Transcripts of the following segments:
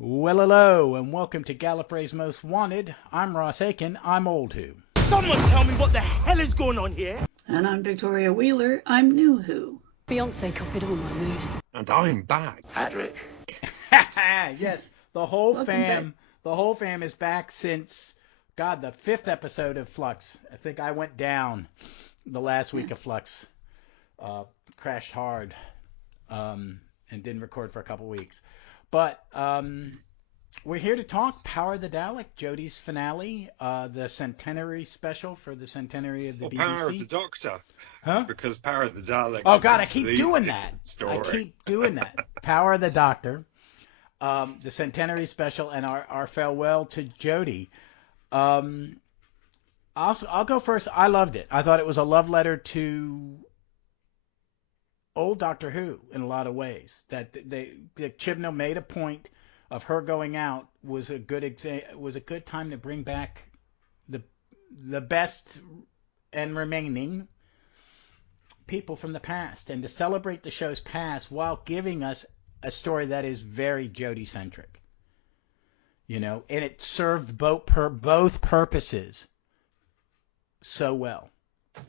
Well, hello, and welcome to Gallifrey's Most Wanted. I'm Ross Aiken. I'm Old Who. Someone tell me what the hell is going on here? And I'm Victoria Wheeler. I'm New Who. Beyonce copied all my moves. And I'm back. Patrick. Yes, the whole Welcome fam is back since, God, the 5th episode of Flux. I think I went down the last week of Flux. Crashed hard and didn't record for a couple weeks. But we're here to talk Power of the Dalek, Jodie's finale, the Centenary special for the Centenary of the BBC. Power of the Doctor. Huh? Because Power of the Dalek. Oh, God, I keep doing that. Story. I keep doing that. Power of the Doctor, the Centenary special, and our farewell to Jodie. I'll go first. I loved it. I thought it was a love letter to old Doctor Who in a lot of ways. That Chibnall made a point of her going out was a good time to bring back the best and remaining people from the past, and to celebrate the show's past while giving us a story that is very Jodie centric. You know, and it served both purposes so well,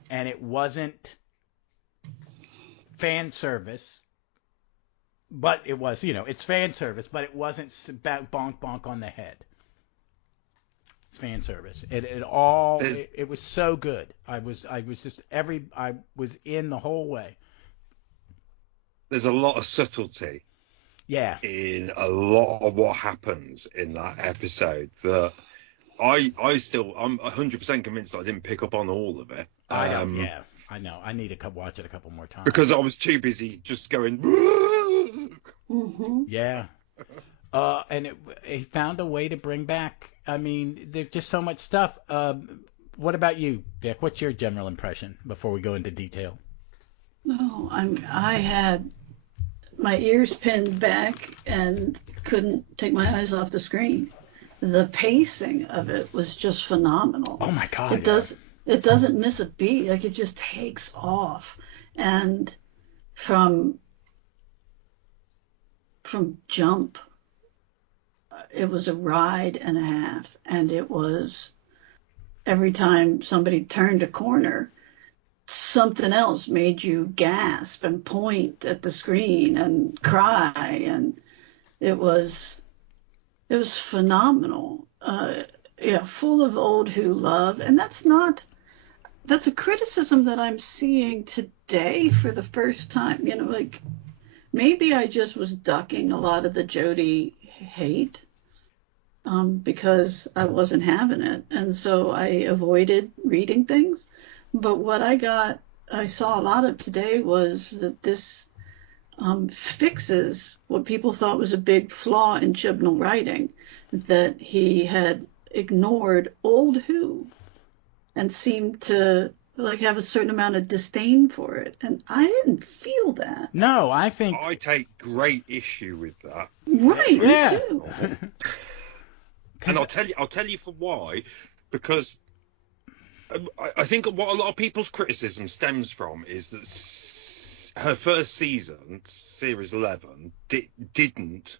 and it wasn't fan service, but it was, it's fan service, but it wasn't bonk bonk on the head. It's fan service. It was so good. I was in the whole way. There's a lot of subtlety. Yeah. In a lot of what happens in that episode that I'm 100% convinced I didn't pick up on all of it. I don't. Yeah. I know. I need to watch it a couple more times. Because I was too busy just going. Mm-hmm. Yeah. And it found a way to bring back. I mean, there's just so much stuff. What about you, Dick? What's your general impression before we go into detail? No, I had my ears pinned back and couldn't take my eyes off the screen. The pacing of it was just phenomenal. Oh my God! It doesn't miss a beat. Like, it just takes off. And from jump, it was a ride and a half. And it was, every time somebody turned a corner, something else made you gasp and point at the screen and cry. And it was phenomenal. Full of old Who love. And that's a criticism that I'm seeing today for the first time. Like, maybe I just was ducking a lot of the Jodie hate because I wasn't having it. And so I avoided reading things. But what I saw a lot of today was that this fixes what people thought was a big flaw in Chibnall writing, that he had ignored old Who and seemed to have a certain amount of disdain for it. And I didn't feel that. No, I think I take great issue with that. Right, yeah. Me too. And I'll tell you for why. Because I think what a lot of people's criticism stems from is that her first season, Series 11, didn't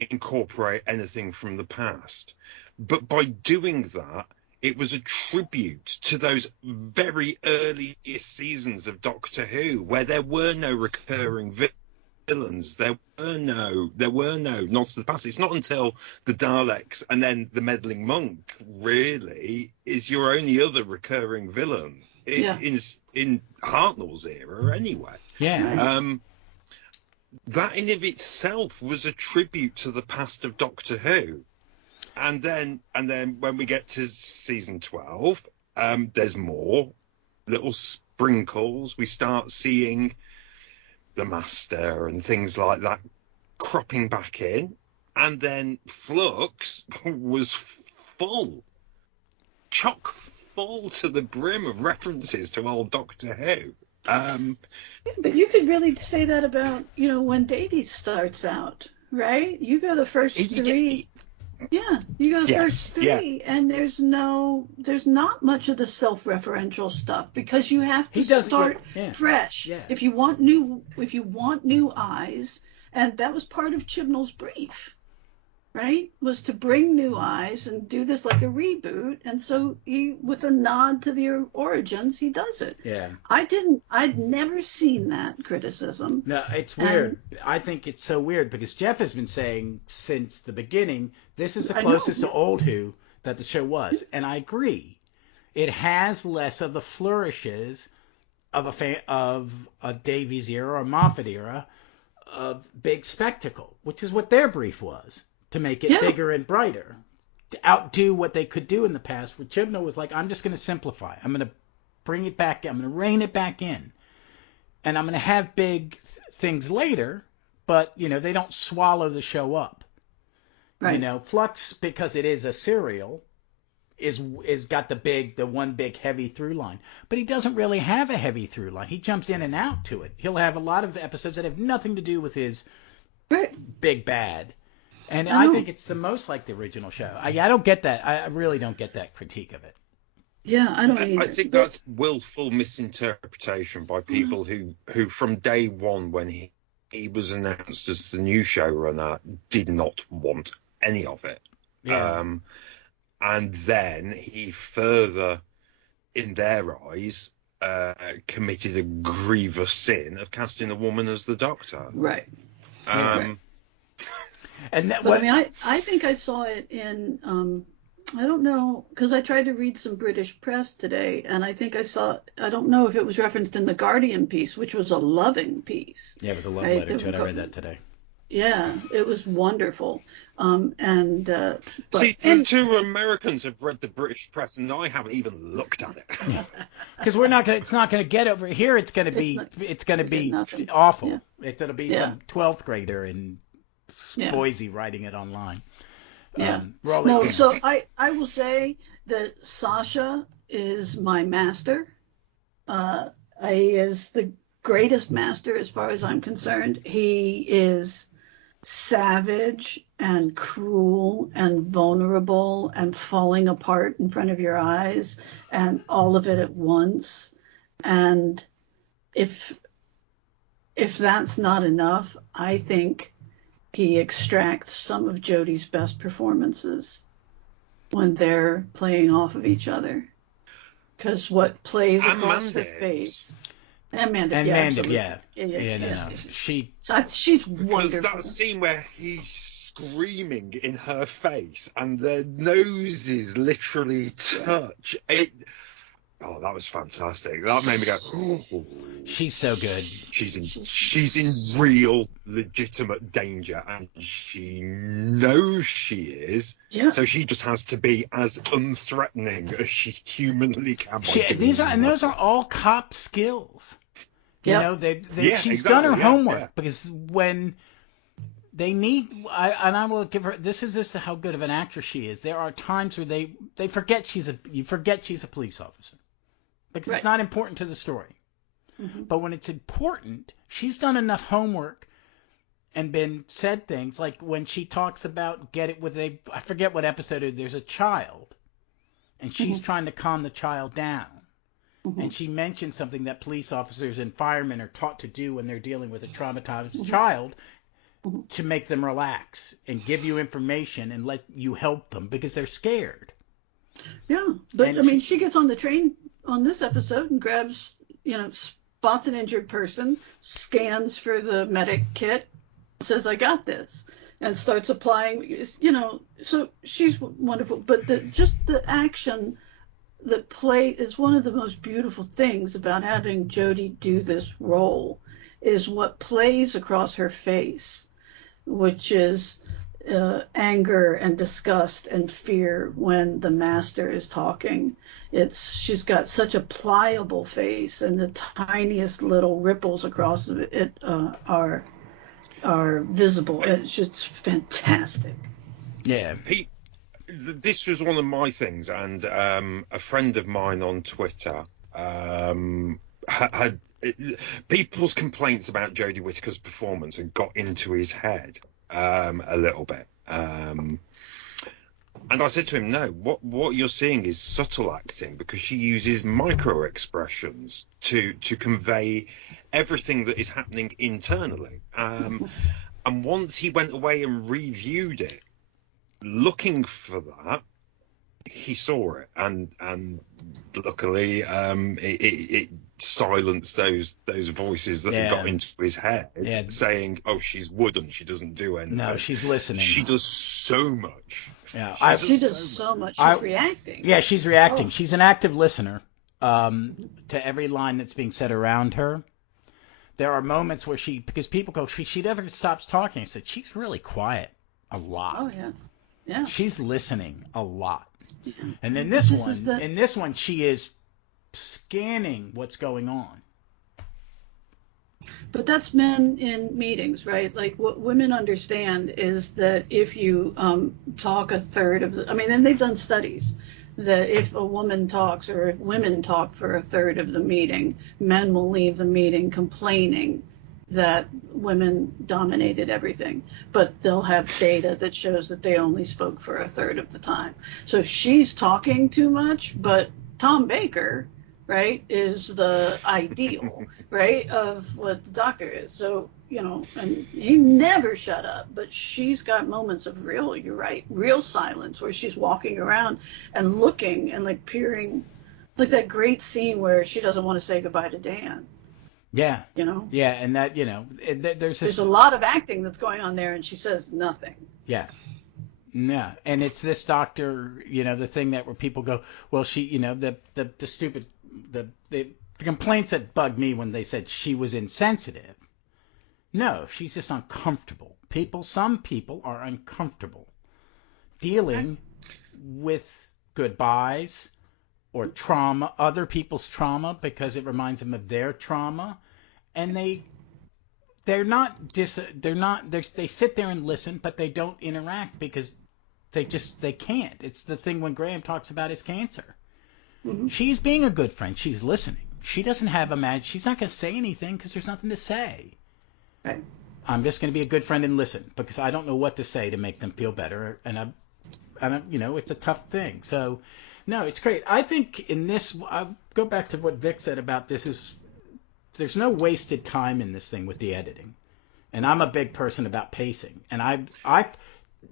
incorporate anything from the past. But by doing that, it was a tribute to those very earliest seasons of Doctor Who, where there were no recurring villains. There were no nods to the past. It's not until the Daleks and then the meddling monk really is your only other recurring villain in Hartnell's era, anyway. Yeah. That in of itself was a tribute to the past of Doctor Who. And then when we get to season 12, there's more little sprinkles. We start seeing the Master and things like that cropping back in. And then Flux was chock full to the brim of references to old Doctor Who. But you could really say that about, when Davies starts out, right? You go the first three. Yeah, you go the first three, and there's not much of the self-referential stuff, because you have to start fresh. Yeah. If you want new eyes, and that was part of Chibnall's brief. right, was to bring new eyes and do this like a reboot. And so he, with a nod to the origins, he does it. Yeah. I'd never seen that criticism. No, it's weird. I think it's so weird because Jeff has been saying since the beginning, this is the closest to Old Who that the show was. And I agree. It has less of the flourishes of a Davies era or Moffat era of big spectacle, which is what their brief was, to make it bigger and brighter, to outdo what they could do in the past. Where Chibnall was like, I'm just going to simplify. I'm going to bring it back. I'm going to rein it back in. And I'm going to have big things later, but, they don't swallow the show up. Right. Flux, because it is a serial, is got the one big heavy through line. But he doesn't really have a heavy through line. He jumps in and out to it. He'll have a lot of episodes that have nothing to do with his big bad. And I think it's the most like the original show. I don't get that. I really don't get that critique of it. Yeah, I don't either. I think that's willful misinterpretation by people who from day one, when he was announced as the new showrunner, did not want any of it. Yeah. And then he further, in their eyes, committed a grievous sin of casting a woman as the Doctor. Right. And I think I saw it in, I don't know, because I tried to read some British press today, and I think I don't know if it was referenced in the Guardian piece, which was a loving piece. Yeah, it was a love letter to it. I read that today. Yeah, it was wonderful. See, the two Americans have read the British press, and I haven't even looked at it. Because it's not going to get over here. It's going to be awful. Yeah. It'll be some 12th grader in Boise writing it online. Yeah. So I will say that Sasha is my master. He is the greatest master as far as I'm concerned. He is savage and cruel and vulnerable and falling apart in front of your eyes, and all of it at once. And if that's not enough, I think he extracts some of Jodie's best performances when they're playing off of each other. Because what plays across her face. And Mandip, yeah. She's wonderful. Because that scene where he's screaming in her face and their noses literally touch it. Oh, that was fantastic. That made me go, oh. She's so good. She's in real, legitimate danger, and she knows she is. Yeah. So she just has to be as unthreatening as she humanly can. Those are all cop skills. Yep. She's done her homework, because when they need, I will give her, this is how good of an actress she is. There are times where they forget you forget she's a police officer. Because it's not important to the story. Mm-hmm. But when it's important, she's done enough homework and said things like when she talks about I forget what episode, there's a child, and she's trying to calm the child down. Mm-hmm. And she mentioned something that police officers and firemen are taught to do when they're dealing with a traumatized child, to make them relax and give you information and let you help them because they're scared. Yeah, but she gets on the train on this episode and grabs, spots an injured person, scans for the medic kit, says, I got this, and starts applying, so she's wonderful. But the action that play is one of the most beautiful things about having Jodie do this role, is what plays across her face, which is anger and disgust and fear when the master is talking. She's got such a pliable face, and the tiniest little ripples across it are visible. It's just fantastic. Yeah. Pete, this was one of my things, and a friend of mine on Twitter had people's complaints about Jodie Whittaker's performance had got into his head a little bit. And I said to him, no, what you're seeing is subtle acting, because she uses micro expressions to convey everything that is happening internally. And once he went away and reviewed it, looking for that, he saw it, and luckily it silenced those voices that had got into his head saying, "Oh, she's wooden. She doesn't do anything." No, she's listening. She does so much. Yeah, she does so much. She's reacting. Yeah, she's reacting. Oh. She's an active listener to every line that's being said around her. There are moments where because people go, she never stops talking. I said, she's really quiet a lot. Oh, yeah. Yeah. She's listening a lot. Yeah. And then in this one, she is scanning what's going on. But that's men in meetings, right? Like what women understand is that if you talk a third of and they've done studies that if a woman talks or if women talk for a third of the meeting, men will leave the meeting complaining that women dominated everything. But they'll have data that shows that they only spoke for a third of the time. So she's talking too much, but Tom Baker, right, is the ideal, right, of what the doctor is. So, and he never shut up, but she's got moments of you're right, real silence where she's walking around and looking and like peering, like that great scene where she doesn't want to say goodbye to Dan. Yeah. Yeah, and that, there's a lot of acting that's going on there, and she says nothing. Yeah. Yeah, and it's this doctor, the thing where people go, well, she, the stupid, the complaints that bugged me when they said she was insensitive. No, she's just uncomfortable. Some people are uncomfortable dealing with goodbyes or trauma, other people's trauma, because it reminds them of their trauma, and they sit there and listen, but they don't interact because they can't. It's the thing when Graham talks about his cancer. Mm-hmm. She's being a good friend. She's listening. She doesn't have she's not going to say anything because there's nothing to say. Right. I'm just going to be a good friend and listen because I don't know what to say to make them feel better, and it's a tough thing. So, no, it's great. I think in this, I'll go back to what Vic said about this there's no wasted time in this thing with the editing, and I'm a big person about pacing, and I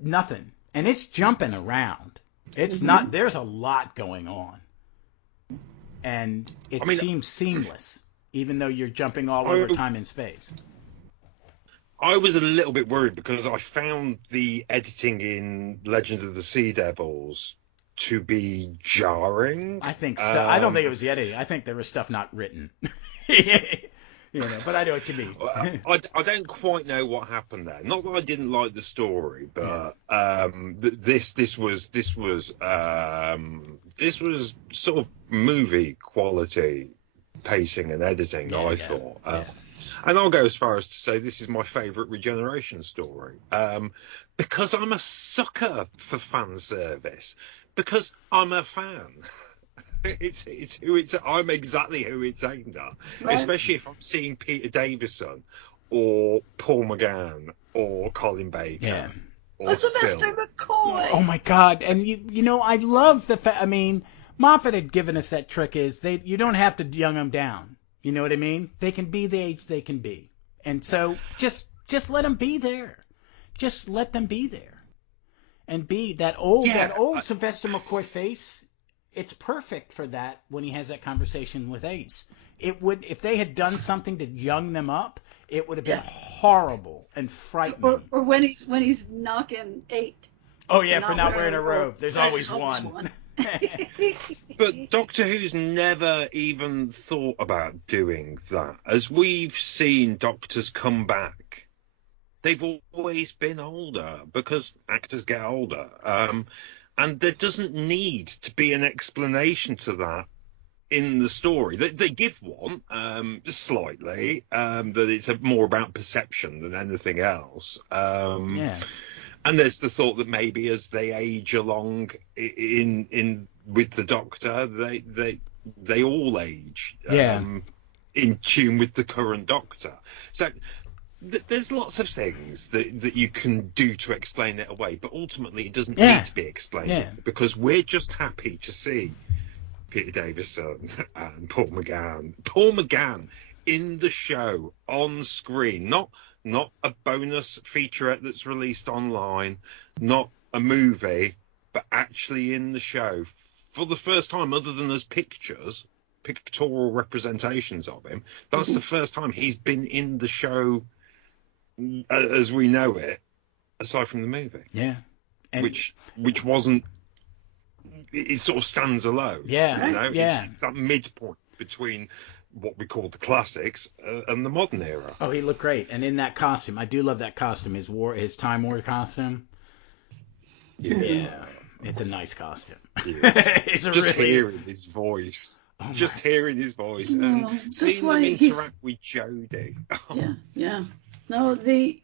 nothing, and it's jumping around. It's not. There's a lot going on. And it seems seamless, even though you're jumping all over time and space. I was a little bit worried because I found the editing in Legend of the Sea Devils to be jarring. I think I don't think it was the editing. I think there was stuff not written. But I know what you mean. I don't quite know what happened there. Not that I didn't like the story, but this was sort of movie quality pacing and editing. I thought. And I'll go as far as to say this is my favourite regeneration story, because I'm a sucker for fan service, because I'm a fan. I'm exactly who it's aimed at, right. Especially if I'm seeing Peter Davison or Paul McGann or Colin Baker or Sylvester McCoy. Oh my God! And I love the fact. Moffat had given us that trick: you don't have to young them down. You know what I mean? They can be the age they can be, and so just let them be there. Just let them be there, and be that old Sylvester McCoy face. It's perfect for that when he has that conversation with Ace. It would, if they had done something to young them up, it would have been horrible and frightening. Or when he's knocking 8. Oh yeah, for not wearing a robe. There's always one. But Doctor Who's never even thought about doing that. As we've seen doctors come back, they've always been older because actors get older. And there doesn't need to be an explanation to that in the story. They give one, slightly, that it's more about perception than anything else. And there's the thought that maybe as they age along in with the Doctor, they all age in tune with the current Doctor. So there's lots of things that you can do to explain it away, but ultimately it doesn't need to be explained because we're just happy to see Peter Davison and Paul McGann. Paul McGann in the show on screen, not a bonus featurette that's released online, not a movie, but actually in the show for the first time, other than as pictorial representations of him. That's the first time he's been in the show as we know it, aside from the movie. Yeah. And which wasn't. It sort of stands alone. Yeah. You know? Yeah. It's that midpoint between what we call the classics and the modern era. Oh, he looked great, and in that costume, I do love that costume. His Time War costume. Yeah, it's a nice costume. Yeah. It's just really... hearing his voice, hearing his voice, No, and seeing them interact with Jodie. Yeah. No, the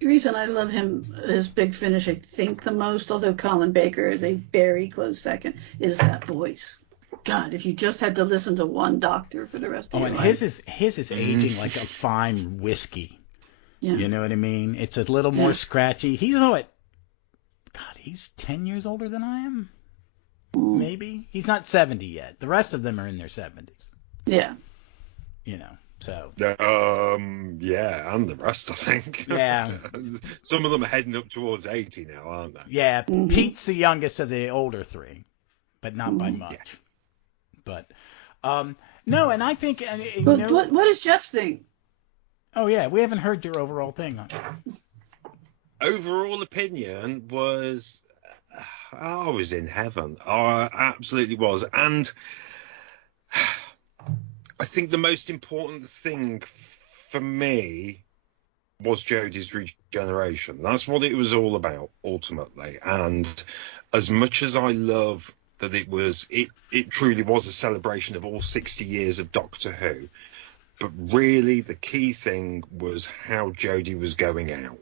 reason I love him, his Big Finish, I think the most, although Colin Baker is a very close second, is that voice. God, if you just had to listen to one Doctor for the rest of your life. His is aging like a fine whiskey. Yeah. You know what I mean? It's a little more scratchy. He's what? God, he's 10 years older than I am. Maybe he's not 70 yet. The rest of them are in their 70s. Yeah. You know, so. Yeah, and the rest, I think. Yeah. Some of them are heading up towards 80 now, aren't they? Yeah, Pete's the youngest of the older three, but not by much. Yes. But no, and I think. But what does Jeff think? Oh yeah, we haven't heard your overall thing on it. Overall opinion was, I was in heaven. I absolutely was, and I think the most important thing for me was Jodie's regeneration. That's what it was all about, ultimately. And as much as I love that it truly was a celebration of all 60 years of Doctor Who, but really the key thing was how Jodie was going out,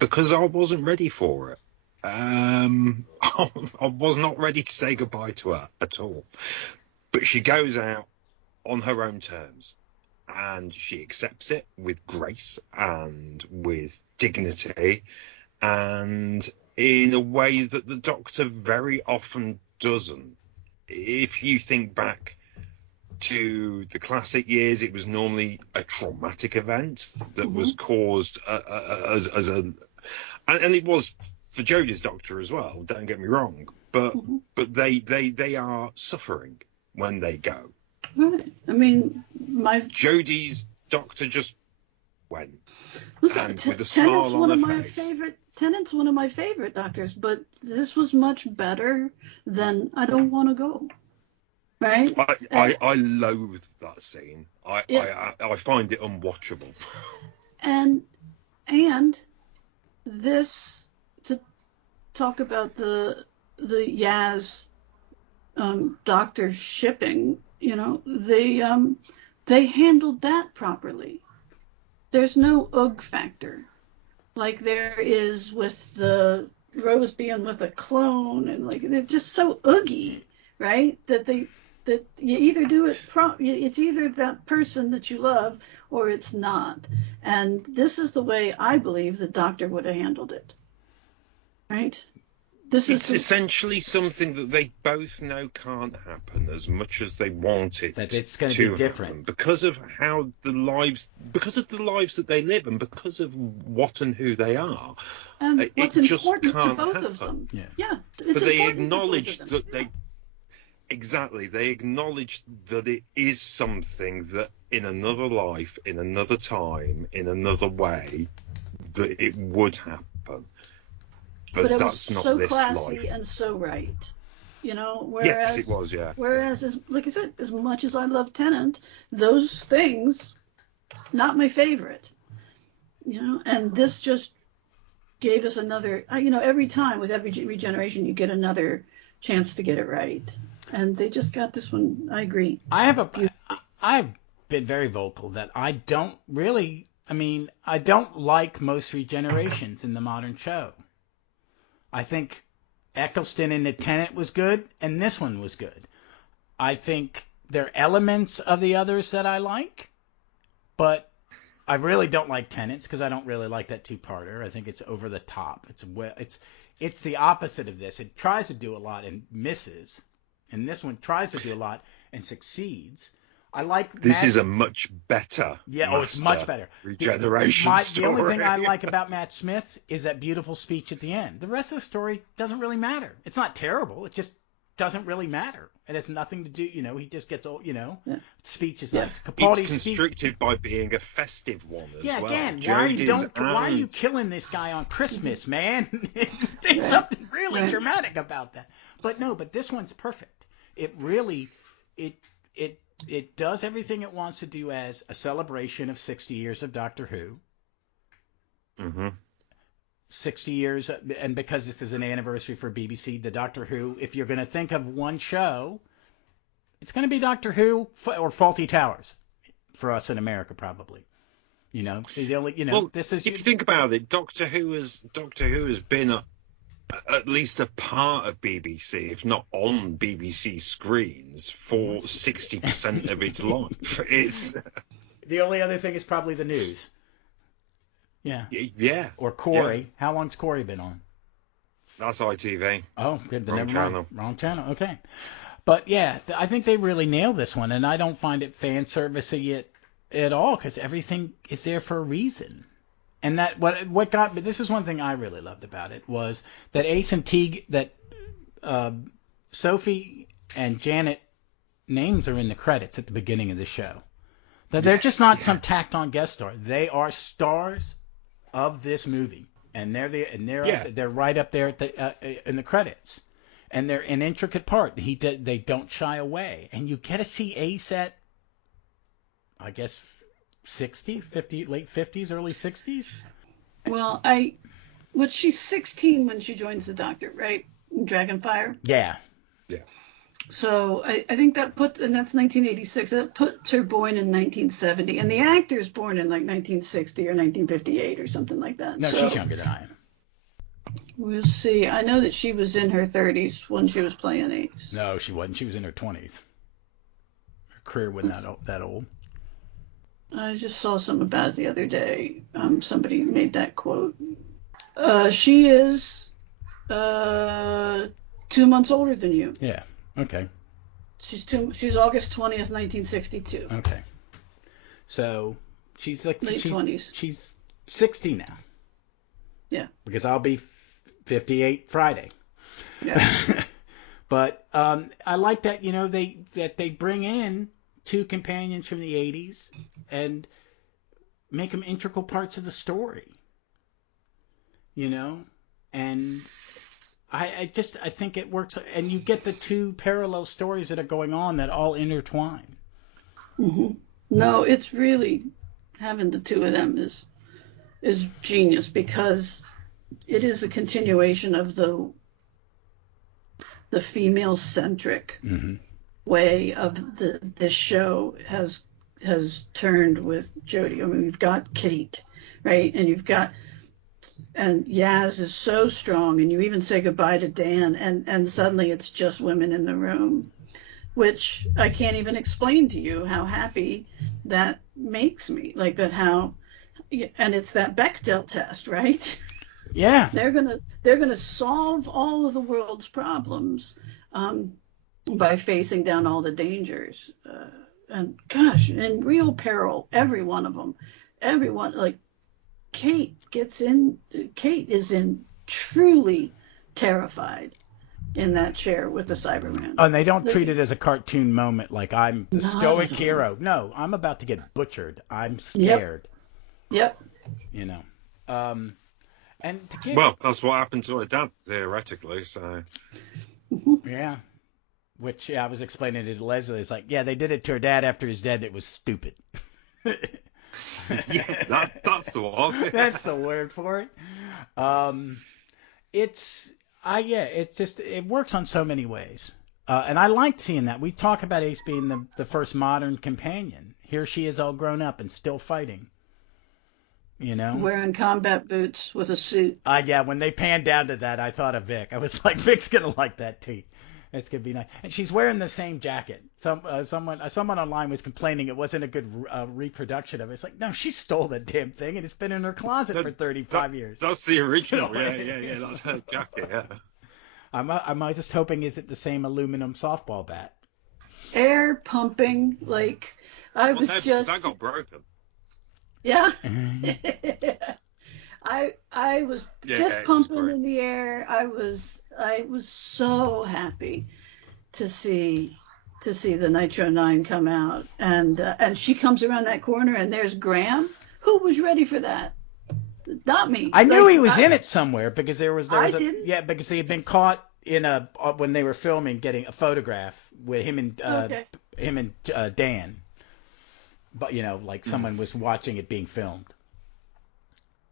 because I wasn't ready for it. I was not ready to say goodbye to her at all. But she goes out on her own terms, and she accepts it with grace and with dignity, and in a way that the Doctor very often doesn't. If you think back to the classic years, it was normally a traumatic event that was caused and it was for Jodie's Doctor as well, don't get me wrong, but they are suffering when they go. Right. I mean, Jodie's Doctor just went. Listen, with a smile on her face. Tennant's one of my favorite Doctors, but this was much better than I Don't Want to Go. Right? I loathe that scene. I find it unwatchable. And this, to talk about the Yaz Doctor shipping, you know, they handled that properly. There's no ugh factor like there is with the Rose being with a clone, and like they're just so uggy, right? That you either do it it's either that person that you love or it's not. And this is the way I believe the Doctor would have handled it. Right? It's essentially something that they both know can't happen as much as they want it. That it's going to be different happen, because of the lives that they live, and because of what and who they are. And what's important to both happen. of them. Yeah. It's but they acknowledge that they acknowledge that it is something that in another life, in another time, in another way, that it would happen. But it that's was not so this classy life. and so right, you know. Yes, it was. Yeah. Whereas, like I said, as much as I love Tennant, those things, not my favorite, you know. And this just gave us another. You know, every time with every regeneration, you get another chance to get it right, and they just got this one. I agree. I've been very vocal that I don't like most regenerations in the modern show. I think Eccleston in the Tennant was good, and this one was good. I think there are elements of the others that I like, but I really don't like Tennant's because I don't really like that two-parter. I think it's over the top. It's the opposite of this. It tries to do a lot and misses, and this one tries to do a lot and succeeds. I like this is a much better. it's much better. Regeneration story. The only thing I like about Matt Smith's is that beautiful speech at the end. The rest of the story doesn't really matter. It's not terrible. It just doesn't really matter. It has nothing to do, he just gets old, speech is nice. It's constricted by being a festive one as well. Again, why are you killing this guy on Christmas, man? There's something really dramatic about that. But this one's perfect. It really, it does everything it wants to do as a celebration of 60 years of Doctor Who. Mm-hmm. 60 years, and because this is an anniversary for BBC, the Doctor Who, if you're going to think of one show, it's going to be Doctor Who or Fawlty Towers for us in America, probably. The only, this is. If you think about it, Doctor Who has been at least a part of BBC, if not on BBC screens, for 60% of its life. It's the only other thing is probably the news. Yeah. Yeah. Or Corey. Yeah. How long's Corey been on? That's ITV. Oh, good. Wrong channel. Wrong channel. Okay. But yeah, I think they really nailed this one, and I don't find it fan servicey at all, because everything is there for a reason. And that what got me, this is one thing I really loved about it, was that Ace and Teague, that Sophie and Janet names are in the credits at the beginning of the show. That they're just not some tacked on guest star. They are stars of this movie, and they're right up there at in the credits, and they're an intricate part. They don't shy away, and you get to see Ace at, I guess, 60, 50, late 50s, early 60s. Well, she's 16 when she joins the Doctor, right? In Dragonfire. Yeah. Yeah. So I think and that's 1986. That puts her born in 1970, and the actor's born in like 1960 or 1958 or something like that. No, she's younger than I am. We'll see. I know that she was in her 30s when she was playing Ace. No, she wasn't. She was in her 20s. Her career wasn't that old. I just saw something about it the other day. Somebody made that quote. She is 2 months older than you. Yeah. Okay. She's August 20th, 1962. Okay. So she's like late 20s. She's 60 now. Yeah. Because I'll be 58 Friday. Yeah. But I like that they bring in two companions from the 80s and make them integral parts of the story. And I think it works, and you get the two parallel stories that are going on that all intertwine. Mm-hmm. No, it's really, having the two of them is genius, because it is a continuation of the female-centric way of this show has turned with Jodie. I mean, you've got Kate, right? And Yaz is so strong, and you even say goodbye to Dan, and suddenly it's just women in the room, which I can't even explain to you how happy that makes me. Like that, and it's that Bechdel test, right? Yeah. They're gonna solve all of the world's problems by facing down all the dangers, and gosh, in real peril, every one of them, everyone, like Kate is in truly terrified in that chair with the Cyberman. Oh, and they don't treat it as a cartoon moment, like I'm the stoic hero. No, I'm about to get butchered. I'm scared. Yep. Well, that's what happened to her dad, theoretically, so. Yeah. Which I was explaining to Leslie. It's like, yeah, they did it to her dad after his dead. It was stupid. Yeah, that's the one. That's the word for it. It works on so many ways. And I liked seeing that. We talk about Ace being the first modern companion. Here she is all grown up and still fighting. Wearing combat boots with a suit. Yeah, when they panned down to that, I thought of Vic. I was like, Vic's going to like that too. It's going to be nice. And she's wearing the same jacket. Someone online was complaining it wasn't a good reproduction of it. It's like, no, she stole that damn thing, and it's been in her closet for 35 years. That's the original. Yeah. That's her jacket, yeah. I'm just hoping, is it the same aluminum softball bat? Air pumping, like I Well, was just that got broken. yeah. Mhm. I was Yeah, fist it was pumping great. in the air. I was so happy to see the Nitro 9 come out, and she comes around that corner and there's Graham. Who was ready for that? Not me. I knew Like he was in it somewhere because I didn't. because he had been caught in a when they were filming getting a photograph with Okay. him and Dan, but like someone was watching it being filmed.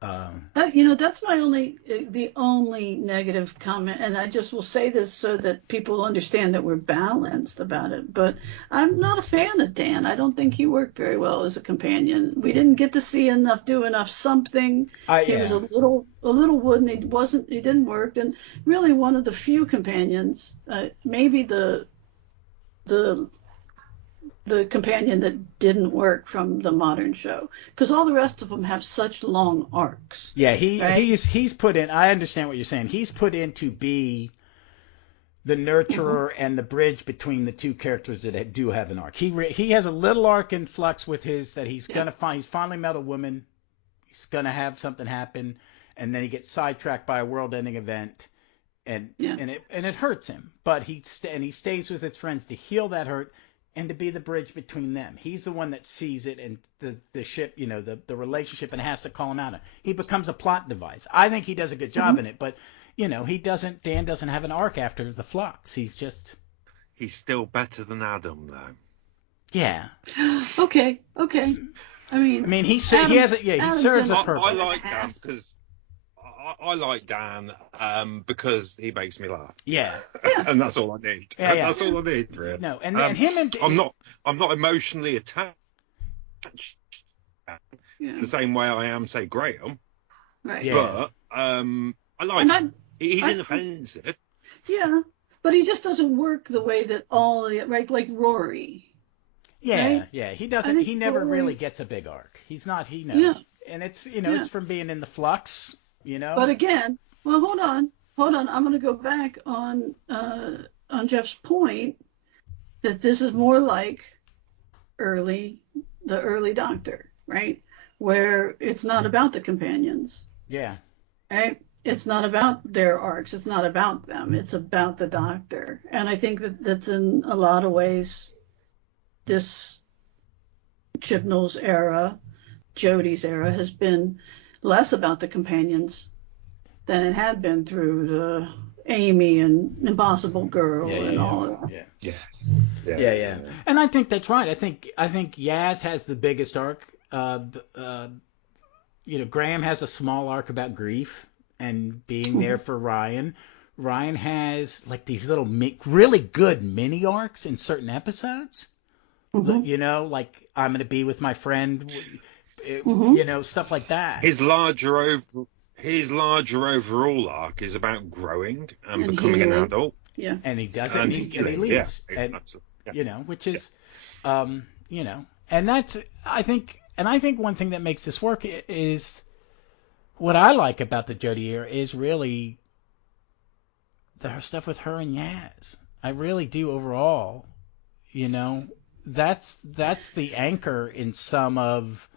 That's the only negative comment, and I just will say this so that people understand that we're balanced about it. But I'm not a fan of Dan. I don't think he worked very well as a companion. We didn't get to see do enough something. He was Yeah. a little wooden. He didn't work, and really one of the few companions, maybe the the companion that didn't work from the modern show, because all the rest of them have such long arcs, Yeah, right? he's put in. I understand what you're saying. He's put in to be the Hmm. nurturer and the bridge between the two characters that do have an arc. He has a little arc in Flux with his that he's Yeah, gonna find. He's finally met a woman. He's gonna have something happen, and then he gets sidetracked by a world-ending event, and yeah. it hurts him. But he stays with his friends to heal that hurt and to be the bridge between them. He's the one that sees it and the ship, the relationship, and has to call him out. He becomes a plot device. I think he does a good job Hmm. in it, but he doesn't. Dan doesn't have an arc after the Flux. He's just He's still better than Adam, though. yeah. Okay, okay. I I mean, mean, he has a he Adam's serves in a a I one purpose. and a like Dan half. because I like Dan because he makes me laugh, Yeah, Yeah, and that's all I need. yeah, yeah. That's all I need, really. No, and him and I'm not emotionally attached yeah, the same way I am, say, Graham, right. yeah, but I like And him. He's I, inoffensive. yeah, but he just doesn't work the way that all the right, like Rory, yeah, right? yeah. He I doesn't. think He never really Rory, gets a big arc. He's not. yeah, And it's yeah. it's from being in the Flux. But again, well, hold on. I'm going to go back on Jeff's point that this is more like early the early Doctor, right? Where it's not about the companions, Yeah, right? It's not about their arcs. It's not about them. It's about the Doctor. And I think that's in a lot of ways this Chibnall's era, Jodie's era, has been less about the companions than it had been through the Amy and Impossible yeah, Girl yeah, and yeah, all of that. yeah. Yeah, Yeah, yeah. And I think that's right. I think Yaz has the biggest arc. Graham has a small arc about grief and being there Mhm. for Ryan. Ryan has like these little really good mini arcs in certain episodes. Mhm. Like I'm gonna be with my friend, Mhm. stuff like that. His larger overall arc is about growing and And becoming an healing. adult Yeah. And he does it, and and he healing. Yeah, leaves, and absolutely. Yeah. which is, and that's I think one thing that makes this work is what I like about the Jodie era is really her stuff with her and Yaz. I really do overall. You know, that's the anchor in some of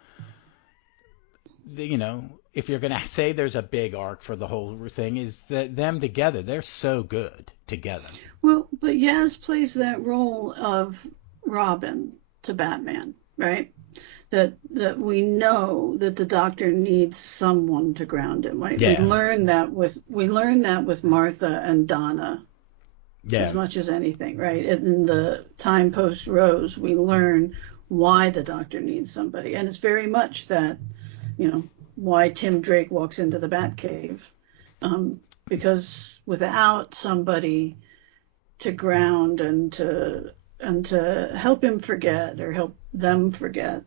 the, if you're gonna say there's a big arc for the whole thing, is that them together, they're so good together. Well, but Yaz plays that role of Robin to Batman, right? That we know that the Doctor needs someone to ground him, right? Yeah, We learn that with Martha and Donna as yeah, much as anything, right? In the time post Rose, we learn why the Doctor needs somebody, and it's very much that, why Tim Drake walks into the Batcave, because without somebody to ground and to help him forget or help them forget,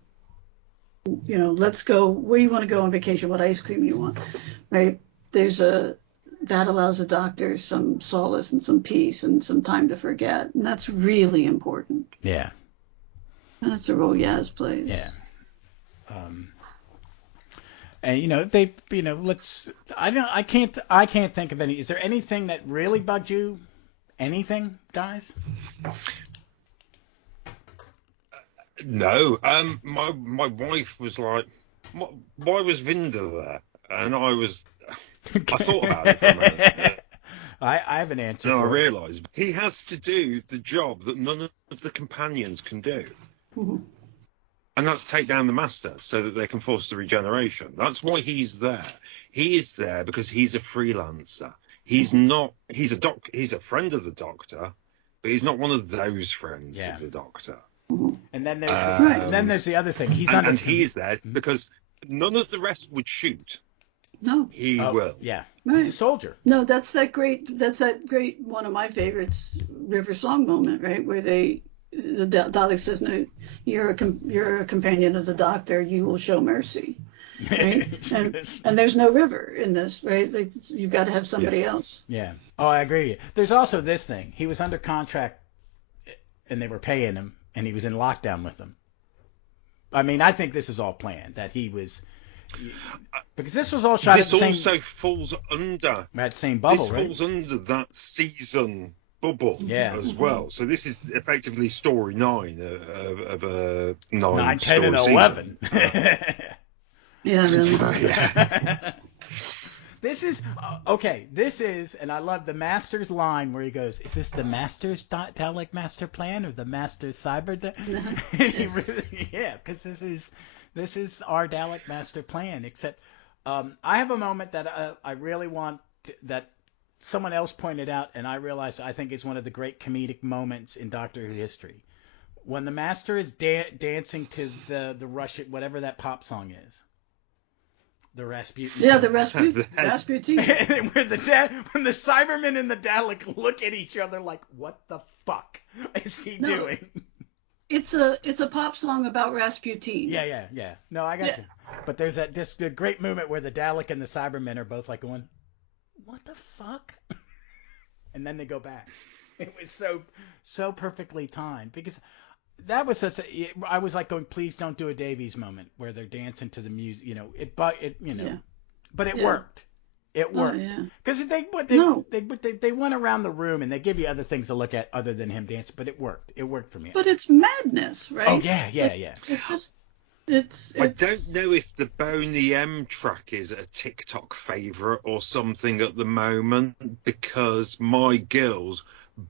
let's go. Where you want to go on vacation? What ice cream you want, right? That allows the Doctor some solace and some peace and some time to forget, and that's really important. yeah, And that's the role Yaz plays. yeah. And they, let's. I can't think of any. Is there anything that really bugged you? Anything, guys? No, my wife was like, why was Vinda there? And I thought about it for a minute. I have an answer. No, I for it. realised he has to do the job that none of the companions can do. Mm-hmm. And that's take down the master so that they can force the regeneration. That's why he's there. He is there because he's a freelancer. He's not. He's a friend of the Doctor, but he's not one of those friends of the Doctor. And then there's the other thing. And he's there because none of the rest would shoot. No. He will. Yeah. Right. He's a soldier. No, that's that great one of my favorites, River Song moment, right, where the Dalek says, "No, you're a companion of the Doctor. You will show mercy." Right? and there's no River in this, right? Like, you've got to have somebody else. Yeah. Oh, I agree. There's also this thing. He was under contract, and they were paying him, and he was in lockdown with them. I mean, I think this is all planned. That he was, because this was all shot. This at the also same, falls under that same bubble, this right? falls under that season bubble as well. So this is effectively story 9 of a 9, 10, and 11. Yeah, really. This is okay. This is, and I love the Master's line where he goes, "Is this the Master's Dalek Master Plan or the Master's Cyber?" He really, because this is our Dalek Master Plan. Except, I have a moment that I really want that someone else pointed out, and I realized I think is one of the great comedic moments in Doctor Who history, when the Master is dancing to the Russian, whatever that pop song is. The Rasputin. Yeah, the Rasputin. When the Cybermen and the Dalek look at each other like, what the fuck is he doing? It's a pop song about Rasputin. Yeah. No, I got you. But there's a great moment where the Dalek and the Cybermen are both like going, what the fuck? And then they go back. It was so perfectly timed because that was I was like going, please don't do a Davies moment where they're dancing to the music, but it worked. It worked. Because they went around the room and they give you other things to look at other than him dancing, but it worked. It worked for me. But it's madness, right? Oh yeah. It's I don't know if the Boney M track is a TikTok favourite or something at the moment, because my girls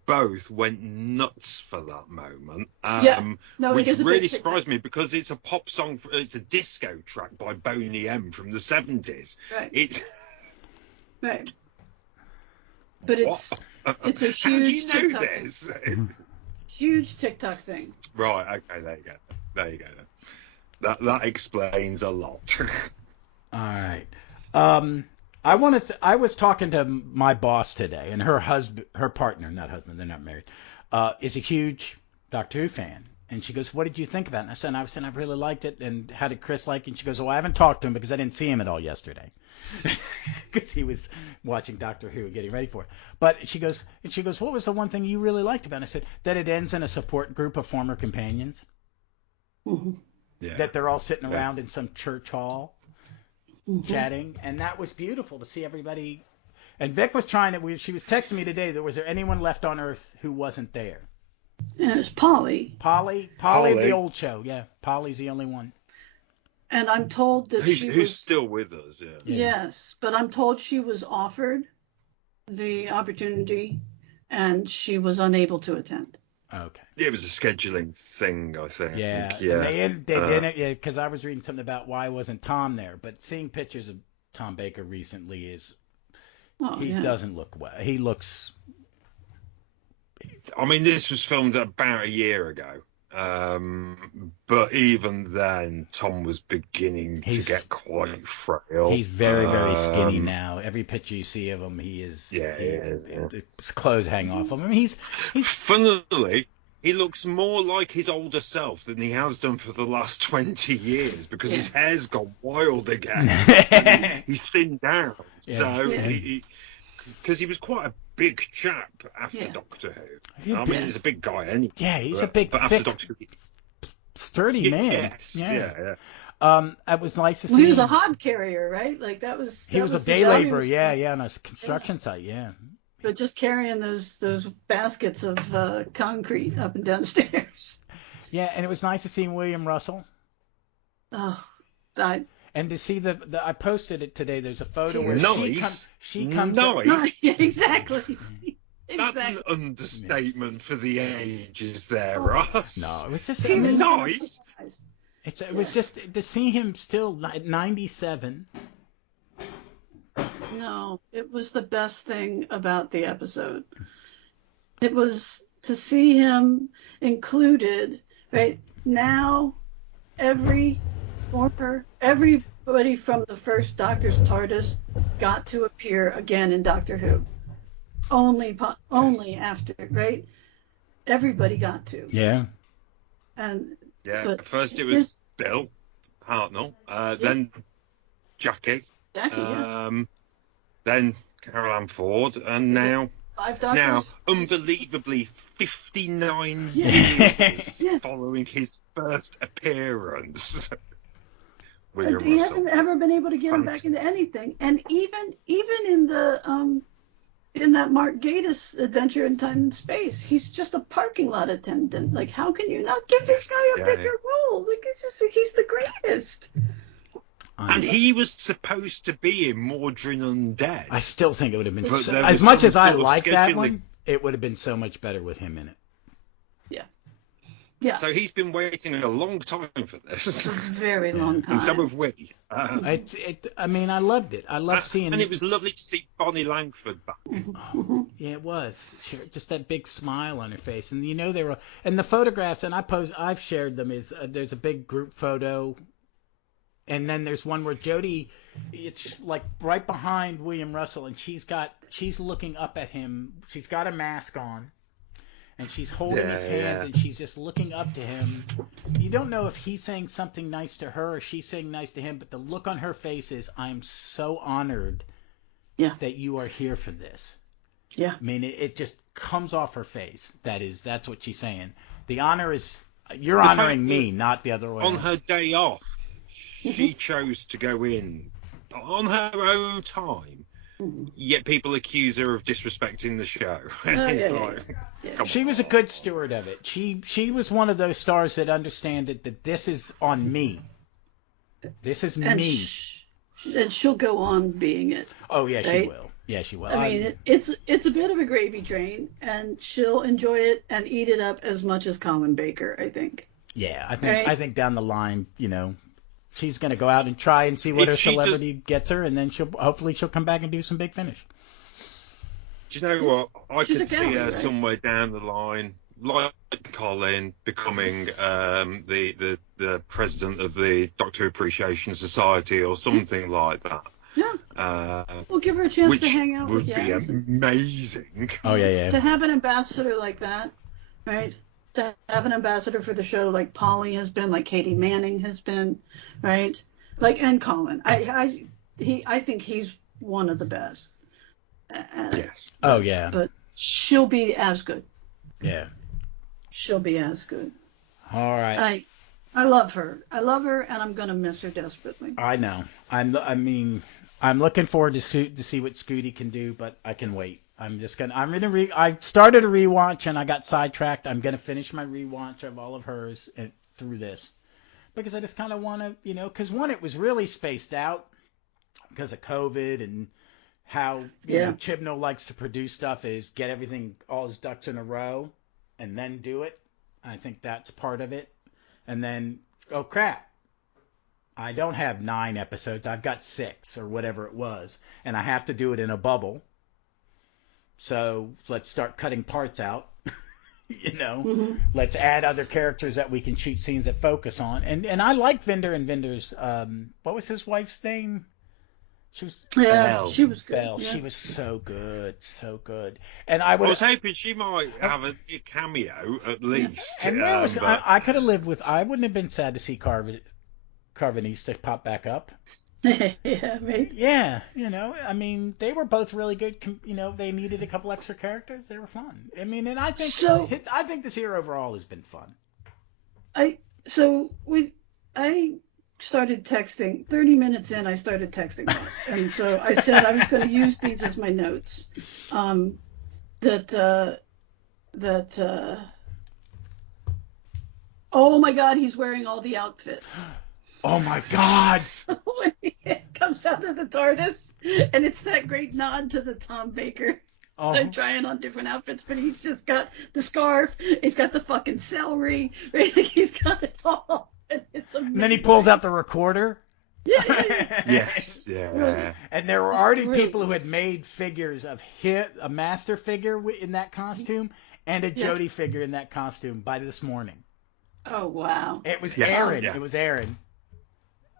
both went nuts for that moment. Which really surprised me because it's a pop song, it's a disco track by Boney M from the 70s. Right. Right. But it's a huge How do you know TikTok this? thing. Huge TikTok thing. Right, okay, there you go. That explains a lot. All right. I was talking to my boss today, and her partner, not husband, they're not married, is a huge Doctor Who fan. And she goes, what did you think about it? And I said, I really liked it. And how did Chris like it? And she goes, I haven't talked to him because I didn't see him at all yesterday. Because he was watching Doctor Who and getting ready for it. But she goes, what was the one thing you really liked about it? I said, that it ends in a support group of former companions. Mm-hmm. Yeah. That they're all sitting around in some church hall chatting. And that was beautiful to see everybody. And Vic was she was texting me today, was there anyone left on Earth who wasn't there? And it was Polly. Polly, the old show. Yeah, Polly's the only one. And I'm told that who's still with us, yeah. Yes, but I'm told she was offered the opportunity and she was unable to attend. Okay. It was a scheduling thing, I think. Yeah. They didn't, because I was reading something about why wasn't Tom there. But seeing pictures of Tom Baker recently doesn't look well. He looks. I mean, this was filmed about a year ago. But even then, Tom was beginning to get quite frail. He's very, very skinny now. Every picture you see of him, he is. Yeah, he is. His clothes hang off him. I mean, he's. Funnily, he looks more like his older self than he has done for the last 20 years because his hair's gone wild again. He's thinned down. Yeah. So because he was quite a big chap after Doctor Who. I mean, he's a big guy anyway. Yeah, he's a big, after Doctor Who, sturdy man. Yes, yeah. It was nice to see. He was a hod carrier, right? Like that was. He was a day laborer. On a construction site. Yeah. But just carrying those baskets of concrete up and down stairs. Yeah, and it was nice to see William Russell. Oh, And to see I posted it today. There's a photo where Nice. she comes Nice. yeah, exactly. That's an understatement for the ages there, Ross. No, it was just nice. It was just to see him still at 97. No, it was the best thing about the episode. It was to see him included, right? Now, everybody from the first Doctor's TARDIS got to appear again in Doctor Who. Only after, right? Everybody got to. Yeah. And at first it was Bill Hartnell, then Jackie, then Carol Ann Ford, and now unbelievably 59 years following his first appearance. William he Russell. hasn't ever been able to get him back into anything, and even in the in that Mark Gatiss Adventure in Time and Space, he's just a parking lot attendant. Like, how can you not give this guy a bigger role? Like, he's the greatest. And he was supposed to be in Mordrin Undead. I still think it would have been as much as I like that one. It would have been so much better with him in it. Yeah. So he's been waiting a long time for this. A very long time. And so have we. I mean, I loved it. I loved seeing. And it was lovely to see Bonnie Langford back. Yeah, it was. Just that big smile on her face, and they were. And the photographs, and I've shared them. There's a big group photo, and then there's one where Jodie, it's like right behind William Russell, and she's looking up at him. She's got a mask on. And she's holding his hands, and she's just looking up to him. You don't know if he's saying something nice to her or she's saying nice to him, but the look on her face is, I'm so honored that you are here for this. Yeah. I mean, it just comes off her face. That's what she's saying. The honor is, you're honoring me, not the other way. On her day off, she chose to go in on her own time. Yet people accuse her of disrespecting the show. She was a good steward of it. She was one of those stars that understand that this is on me. This is me. And she'll go on being it. Oh yeah, right? She will. Yeah, she will. I mean, it's a bit of a gravy train, and she'll enjoy it and eat it up as much as Colin Baker, I think. Yeah, I think down the line, she's going to go out and try and see what her celebrity gets her, and then hopefully she'll come back and do some big finish. Do you know what? I could see her somewhere down the line, like Colin, becoming the president of the Doctor Appreciation Society or something like that. Yeah. We'll give her a chance to hang out with Which would be amazing. Oh, yeah. To have an ambassador like that, right? To have an ambassador for the show like Polly has been, like Katie Manning has been, right? Like, and Colin. I think he's one of the best. Yes. Oh, yeah. But she'll be as good. Yeah. She'll be as good. All right. I love her. And I'm going to miss her desperately. I know. I'm looking forward to see what Scooty can do, but I can wait. I started a rewatch and I got sidetracked. I'm gonna finish my rewatch of all of hers through this because I just kind of want to, because one, it was really spaced out because of COVID and how Chibnall likes to produce stuff is get everything, all his ducks in a row and then do it. I think that's part of it. And then, oh crap, I don't have 9 episodes. I've got 6 or whatever it was, and I have to do it in a bubble. So let's start cutting parts out, Let's add other characters that we can shoot scenes that focus on. And I like Vinder and Vinder's, what was his wife's name? She was Belle. She was good. Belle. Yeah. She was so good, so good. And I was hoping she might have a cameo at least. And I could have lived with, I wouldn't have been sad to see Carvanista pop back up. Yeah, right. Yeah, I mean, they were both really good. They needed a couple extra characters. They were fun. I mean, and I think this year overall has been fun. I started texting 30 minutes in. I started texting this, and so I said I was going to use these as my notes. Oh my God, he's wearing all the outfits. Oh my God! When he comes out of the TARDIS, and it's that great nod to the Tom Baker. Oh. They're trying on different outfits, but he's just got the scarf. He's got the fucking celery. Right? He's got it all. And it's amazing. And then he pulls out the recorder. Yeah. Yes, yeah. And there were already people who had made figures of a master figure in that costume and a Jodie figure in that costume by this morning. Oh, wow. It was Yes, Aaron. yeah. It was Aaron.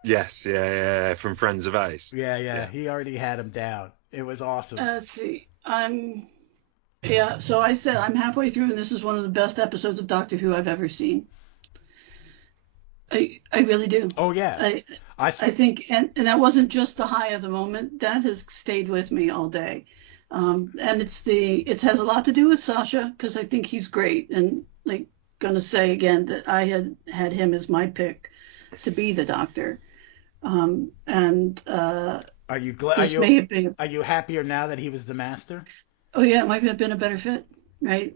Yes, yeah, from Friends of Ace. Yeah. He already had him down. It was awesome. Let's see. So I said I'm halfway through, and this is one of the best episodes of Doctor Who I've ever seen. I really do. Oh, yeah. I think, and that wasn't just the high of the moment. That has stayed with me all day. And it has a lot to do with Sasha, because I think he's great. And like, gonna say again that I had him as my pick to be the Doctor. Are you glad? Are you happier now that he was the Master? Oh yeah, it might have been a better fit, right?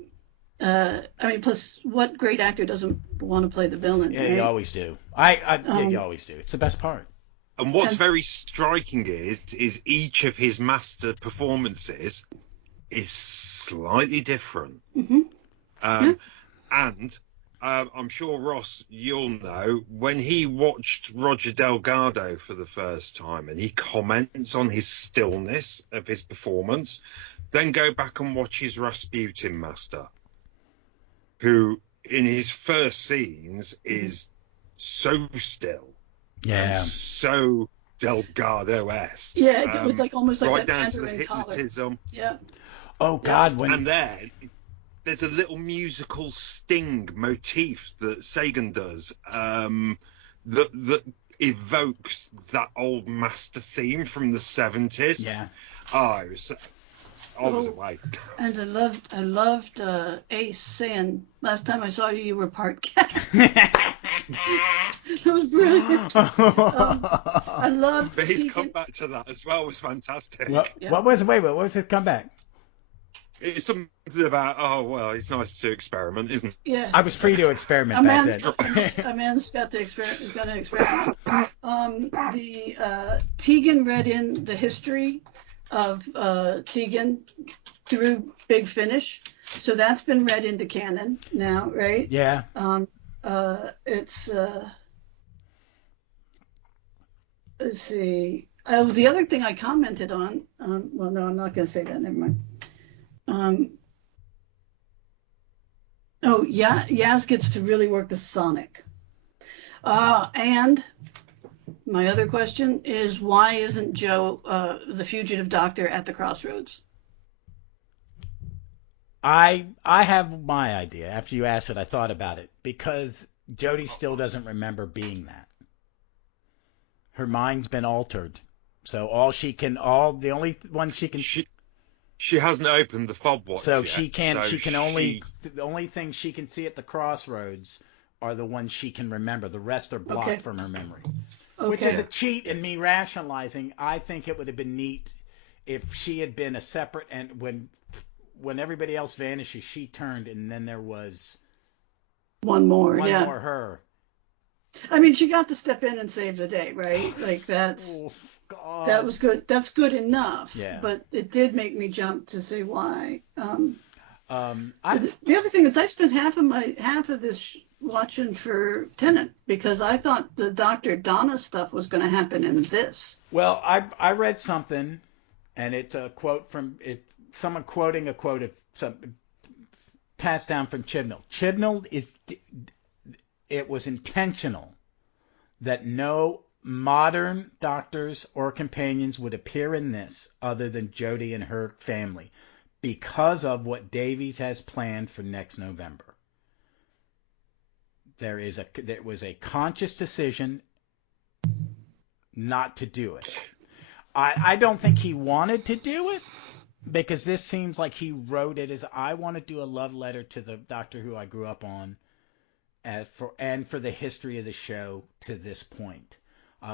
Plus, what great actor doesn't want to play the villain? Yeah, right? you always do. You always do. It's the best part. And what's very striking is each of his master performances is slightly different. Mm-hmm. And I'm sure, Ross, you'll know, when he watched Roger Delgado for the first time and he comments on his stillness of his performance, then go back and watch his Rasputin master, who in his first scenes is so still. Yeah. And so Delgado-esque. Yeah, with like almost like right that down to the Mandarin collar. hypnotism. Yeah. Oh God, And then there's a little musical sting motif that Sagan does that evokes that old master theme from the 70s. Yeah. I was awake. And I loved Ace saying, "Last time I saw you, you were part cat." That was brilliant. I loved. But his comeback to that as well was fantastic. What was his comeback? It's something about, it's nice to experiment, isn't it? Yeah. I was free to experiment back then. A man's got to experiment. He's got to experiment. Tegan read in the history of Tegan through Big Finish, so that's been read into canon now, right? Yeah. It's let's see. The other thing I commented on. Well, no, I'm not going to say that. Never mind. Yaz gets to really work the sonic. And my other question is, why isn't Joe, the fugitive doctor, at the crossroads? I have my idea. After you asked it, I thought about it. Because Jodie still doesn't remember being that. Her mind's been altered. So the only one she can... She hasn't opened the fob watch so yet. The only thing she can see at the crossroads are the ones she can remember. The rest are blocked from her memory. Okay. Which is a cheat in me rationalizing. I think it would have been neat if she had been a separate, and when everybody else vanishes, she turned, and then there was one more her. I mean, she got to step in and save the day, right? Like that's. God. That was good. That's good enough. Yeah. But it did make me jump to say why. The other thing is, I spent half of this watching for Tennant because I thought the Dr. Donna stuff was going to happen in this. Well, I read something, and it's a quote someone quoting a quote of some passed down from Chibnall. Chibnall it was intentional that no modern doctors or companions would appear in this other than Jodie and her family because of what Davies has planned for next November. There was a conscious decision not to do it. I don't think he wanted to do it because this seems like he wrote it as, I want to do a love letter to the Doctor Who I grew up on and for the history of the show to this point.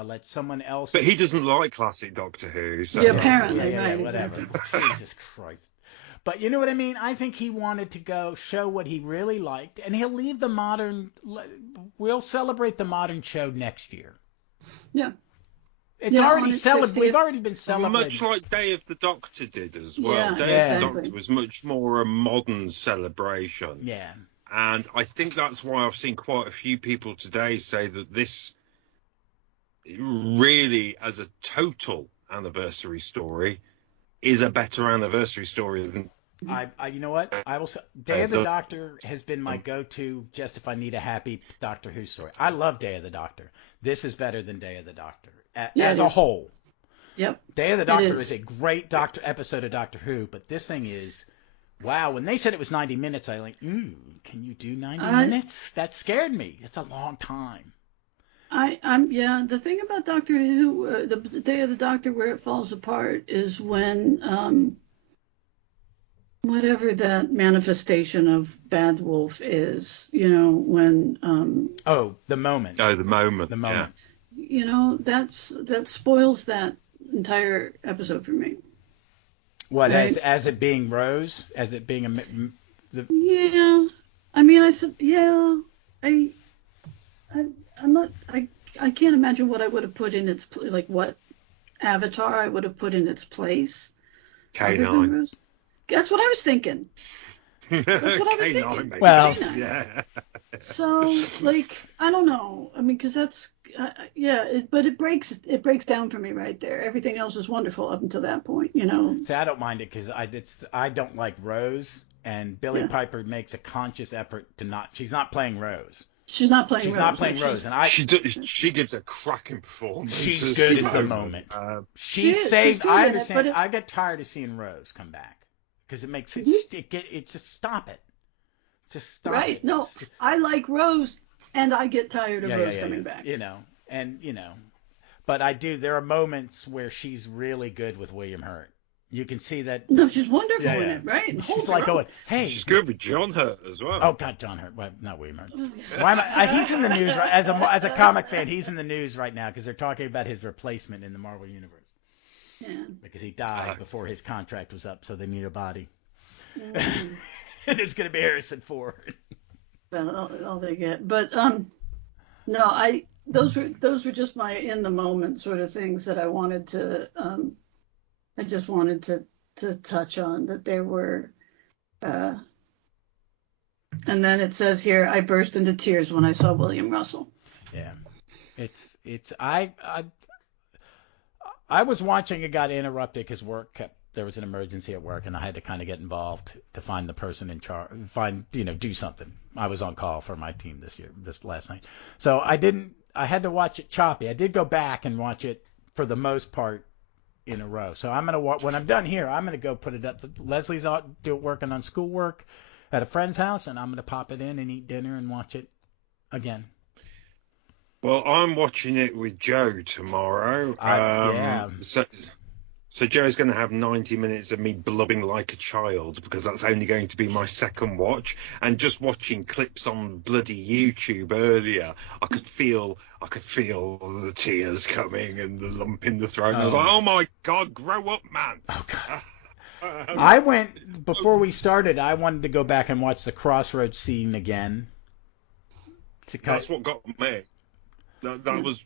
Let someone else. But he doesn't like classic Doctor Who. So yeah, apparently, right? Whatever. Jesus Christ. But you know what I mean? I think he wanted to go show what he really liked, and he'll leave the modern. We'll celebrate the modern show next year. Yeah. It's already celebrated. We've already been celebrating. Much like Day of the Doctor did as well. Yeah, Day of the Doctor was much more a modern celebration. Yeah. And I think that's why I've seen quite a few people today say that this really, as a total anniversary story, is a better anniversary story than. You know what? I will say, Day of the Doctor has been my go-to just if I need a happy Doctor Who story. I love Day of the Doctor. This is better than Day of the Doctor as a whole. Yep. Day of the Doctor is a great episode of Doctor Who, but this thing is, wow. When they said it was 90 minutes, I like, can you do 90 minutes? That scared me. It's a long time. The thing about Doctor Who, the Day of the Doctor, where it falls apart is when whatever that manifestation of Bad Wolf is, when the moment. The moment. Yeah. That spoils that entire episode for me. What, right? as it being Rose, as it being Yeah, I mean, I said, yeah, I'm not. I can't imagine what I would have put in its what avatar I would have put in its place. K9. That's what I was thinking. That's what I was thinking. Well, K9. Yeah. So I don't know. I mean, because that's but it breaks down for me right there. Everything else is wonderful up until that point, See, I don't mind it because I don't like Rose, and Billie Piper makes a conscious effort to not. She's not playing Rose. She's not playing Rose, and she gives a cracking performance. She's good as the moment. She saved. I understand. I get tired of seeing Rose come back because it makes it just stop it. Just stop it. Right. No, I like Rose, and I get tired of Rose coming back. But I do. There are moments where she's really good with William Hurt. You can see that. No, she's wonderful in it, right? She's like going, hey. She's good with John Hurt as well. Oh God, John Hurt. Well, not William Hurt. Why am I? He's in the news right, as a comic fan. He's in the news right now because they're talking about his replacement in the Marvel universe. Yeah. Because he died before his contract was up, so they need a body. And it's gonna be Harrison Ford. But all they get. But no, those were just my in the moment sort of things that I wanted to. I just wanted to touch on that there were, and then it says here, I burst into tears when I saw William Russell. Yeah, I was watching. It got interrupted because there was an emergency at work, and I had to kind of get involved to find the person in charge, do something. I was on call for my team this last night, so I had to watch it choppy. I did go back and watch it for the most part in a row. So I'm gonna when I'm done here, I'm gonna go put it up. Leslie's out working on schoolwork at a friend's house, and I'm gonna pop it in and eat dinner and watch it again. Well, I'm watching it with Joe tomorrow. Yeah. So Joe's going to have 90 minutes of me blubbing like a child because that's only going to be my second watch. And just watching clips on bloody YouTube earlier, I could feel the tears coming and the lump in the throat. I was like, oh my God, grow up, man. Oh God. Before we started, I wanted to go back and watch the Crossroads scene again. That's what got me. That was.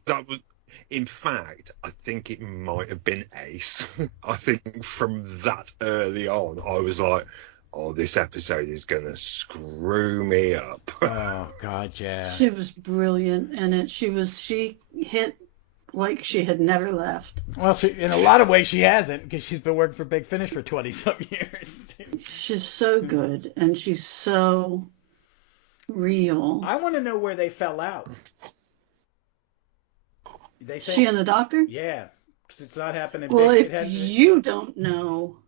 In fact, I think it might have been Ace. I think from that early on, I was like, oh, this episode is going to screw me up. Oh, God, yeah. She was brilliant in it. She hit like she had never left. Well, in a lot of ways, she hasn't because she's been working for Big Finish for 20-some years. She's so good, and she's so real. I want to know where they fell out. She and the Doctor? Yeah, because it's not happening. Well, if you don't know,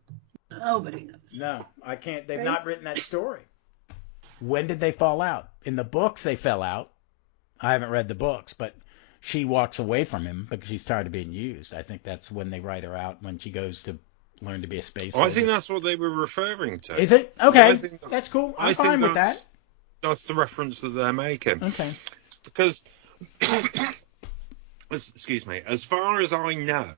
nobody knows. No, I can't. They've not written that story. When did they fall out? In the books, they fell out. I haven't read the books, but she walks away from him because she's tired of being used. I think that's when they write her out, when she goes to learn to be a space soldier. I think that's what they were referring to. Is it? Okay, that's cool. I'm fine with that. That's the reference that they're making. Okay. Because... Excuse me. As far as I know,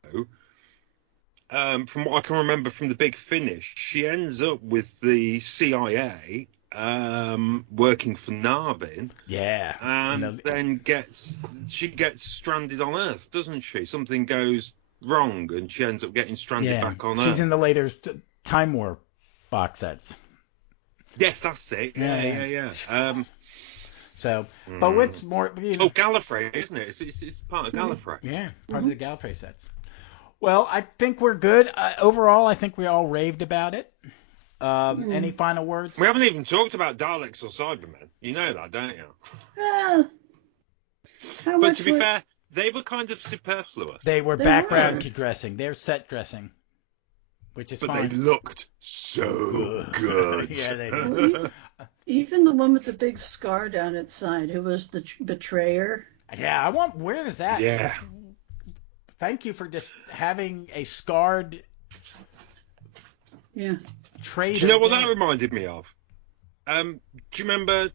from what I can remember from the Big Finish, she ends up with the CIA, working for Narbin. Yeah. And then gets stranded on Earth, doesn't she? Something goes wrong, and she ends up getting stranded back on Earth. She's in the later Time War box sets. Yes, that's it. Yeah. So, but what's more? Oh, Gallifrey, isn't it? It's part of Gallifrey. Yeah, part of the Gallifrey sets. Well, I think we're good. Overall, I think we all raved about it. Any final words? We haven't even talked about Daleks or Cybermen. You know that, don't you? But to be fair, they were kind of superfluous. They were background dressing. They're set dressing, which is fine. But they looked so good. Yeah, they did. Even the one with the big scar down its side, who was the betrayer. Yeah, where is that? Yeah. Thank you for just having a scarred traitor. Do you know what that reminded me of? Do you remember?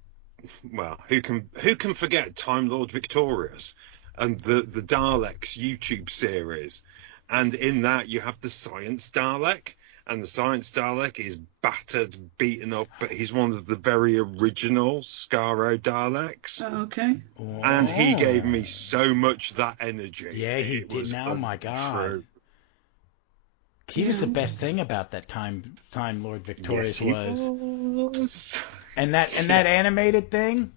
Well, who can forget Time Lord Victorious and the Daleks YouTube series? And in that you have the Science Dalek, and the Science Dalek is battered, beaten up, but he's one of the very original Skaro Daleks. Oh, okay. And he gave me so much that energy. Yeah, he did. Oh my God. He was the best thing about that Time Lord Victorious. Yes, he was. And that animated thing.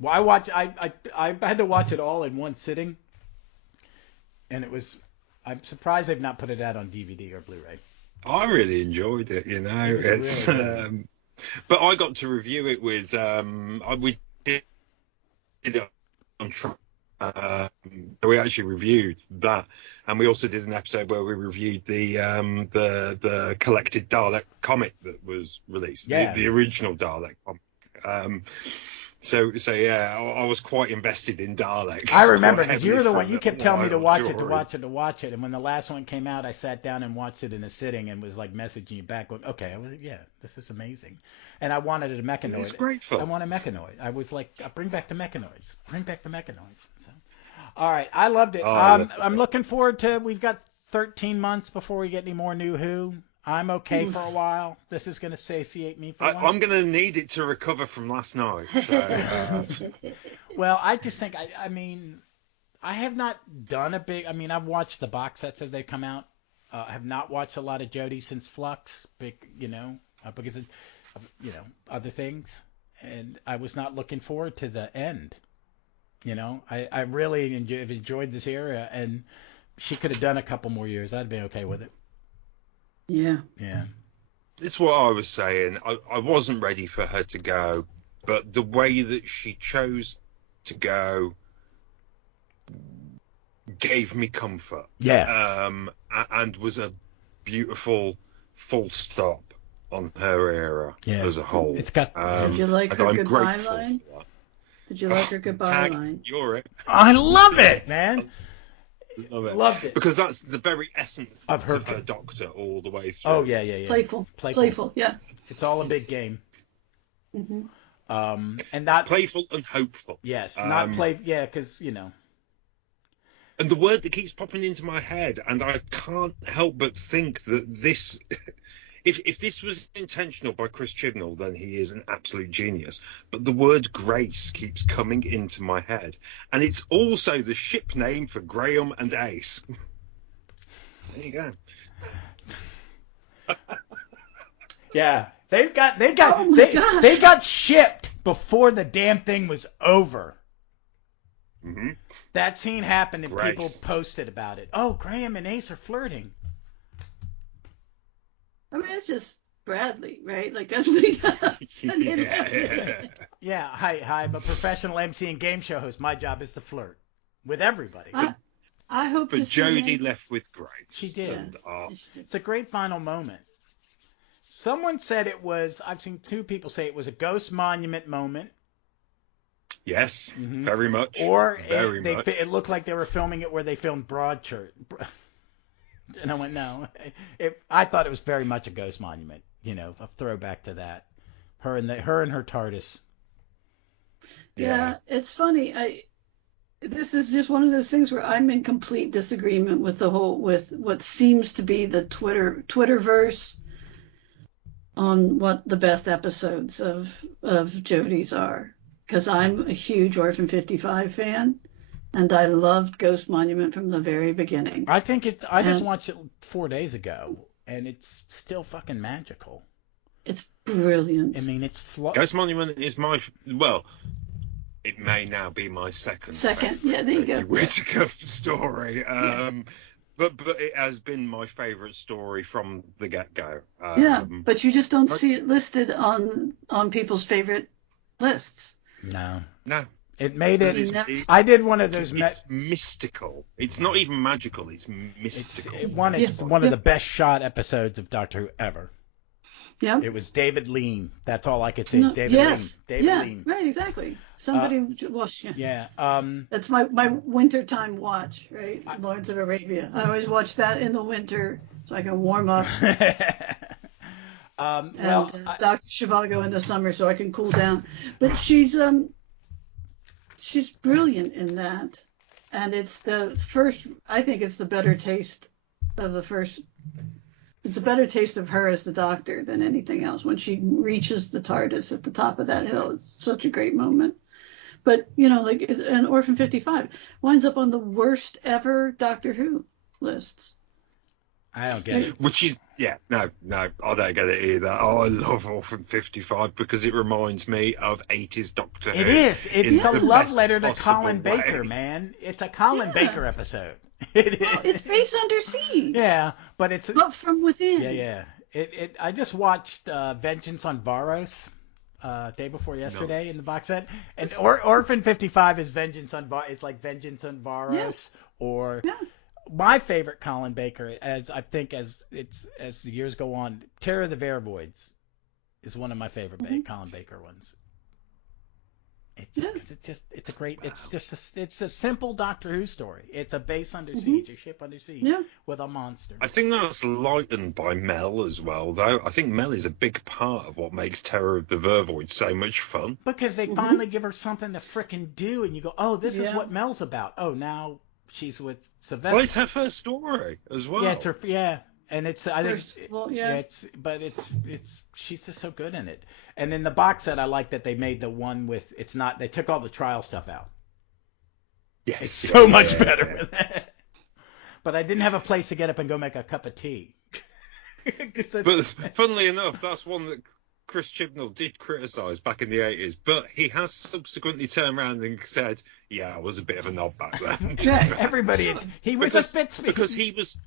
Well, I had to watch it all in one sitting, and I'm surprised they've not put it out on DVD or Blu-ray. I really enjoyed it, you know. It's really but I got to review it with we did it on track. We actually reviewed that, and we also did an episode where we reviewed the collected Dalek comic that was released, the original Dalek comic. So yeah, I was quite invested in Daleks. I remember, because you were the one, you kept telling me to watch it, and when the last one came out, I sat down and watched it in a sitting and was like messaging you back, going, okay, this is amazing. And I wanted a Mechanoid. It's great fun. I want a Mechanoid. I was like, bring back the Mechanoids. So, all right, I loved it. I'm looking forward to, we've got 13 months before we get any more New Who. I'm okay for a while. This is going to satiate me for a while. I'm going to need it to recover from last night. So. Well, I just think, I mean, I have not done I've watched the box sets as they come out. I have not watched a lot of Jodie since Flux, because of, other things. And I was not looking forward to the end. I really have enjoyed this era, and she could have done a couple more years. I'd be okay with it. Yeah. It's what I was saying. I wasn't ready for her to go, but the way that she chose to go gave me comfort. Yeah. And was a beautiful full stop on her era as a whole. It's got. Did you like her goodbye line? Did you like her goodbye line? You're it. I love it, man. Loved it. Because that's the very essence of her Doctor all the way through. Oh, yeah. Playful, yeah. It's all a big game. Mm-hmm. And not... Playful and hopeful. Yes, not play... Yeah, because, And the word that keeps popping into my head, and I can't help but think that this... If this was intentional by Chris Chibnall, then he is an absolute genius. But the word grace keeps coming into my head. And it's also the ship name for Graham and Ace. There you go. Yeah. They got shipped before the damn thing was over. Mm-hmm. That scene happened and Grace. people posted about it. Oh, Graham and Ace are flirting. I mean, it's just Bradley, right? Like, that's what he does. Yeah, hi, I'm a professional MC and game show host. My job is to flirt with everybody. I hope But Jodie left with grace. She did. And, it's a great final moment. Someone said it was, I've seen two people say it was a Ghost Monument moment. Yes, very much. Or much. It looked like they were filming it where they filmed Broadchurch. And I went, no. I thought it was very much a Ghost Monument, a throwback to that. Her and her TARDIS. Yeah, it's funny. this is just one of those things where I'm in complete disagreement with with what seems to be the Twitterverse on what the best episodes of Jodie's are, because I'm a huge Orphan 55 fan, and I loved Ghost Monument from the very beginning. I think it's. I just watched it 4 days ago, and it's still fucking magical. It's brilliant. I mean, it's Ghost Monument is it may now be my second. Yeah, there you go. Whittaker story. But it has been my favourite story from the get-go. But you just don't see it listed on people's favorite lists. No. It made it. I did one of those. It's mystical. It's not even magical. It's mystical. It's one of the best shot episodes of Doctor Who ever. Yeah. It was David Lean. That's all I could say. David Lean. Right, exactly. Somebody Yeah. That's my wintertime watch, right? Lawrence of Arabia. I always watch that in the winter so I can warm up. Dr. Zhivago in the summer so I can cool down. But she's brilliant in that. And it's the first, I think it's the better taste of the first. It's a better taste of her as the Doctor than anything else. When she reaches the TARDIS at the top of that hill, it's such a great moment. But, like an Orphan 55 winds up on the worst ever Doctor Who lists. I don't get it. Which is, no, I don't get it either. Oh, I love Orphan 55 because it reminds me of 80s Doctor Who. It is. It's the love letter to Colin Baker, man. It's a Colin Baker episode. It's based under siege. Yeah, but it's Love from within. Yeah. I just watched Vengeance on Varos day before yesterday in the box set, and Orphan 55 is Vengeance on It's like Vengeance on Varos or my favorite Colin Baker, as I think as the years go on, Terror of the Vervoids is one of my favorite Colin Baker ones. It's a simple Doctor Who story. It's a base under siege, a ship under siege with a monster. I think that's lightened by Mel as well, though. I think Mel is a big part of what makes Terror of the Vervoid so much fun. Because they finally give her something to frickin' do, and you go, oh, this is what Mel's about. Oh, now she's with Sylvester. Well, it's her first story as well. Yeah, it's her. And it's she's just so good in it. And in the box set, I like that they made the one with they took all the trial stuff out. Yes, it's so much better with that. But I didn't have a place to get up and go make a cup of tea. But funnily enough, that's one that Chris Chibnall did criticise back in the 80s, but he has subsequently turned around and said, I was a bit of a knob back then. Everybody, he was a spit speed. Because he's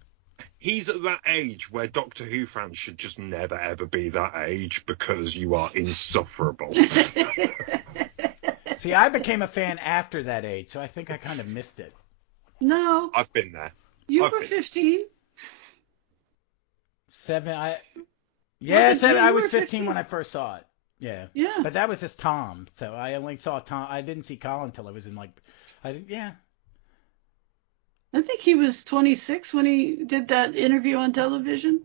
at that age where Doctor Who fans should just never ever be that age because you are insufferable. See, I became a fan after that age, so I think I kind of missed it. No. I've been there. You were 15. I was 15 when I first saw it. Yeah. But that was just Tom, so I only saw Tom. I didn't see Colin until I was in I think he was 26 when he did that interview on television.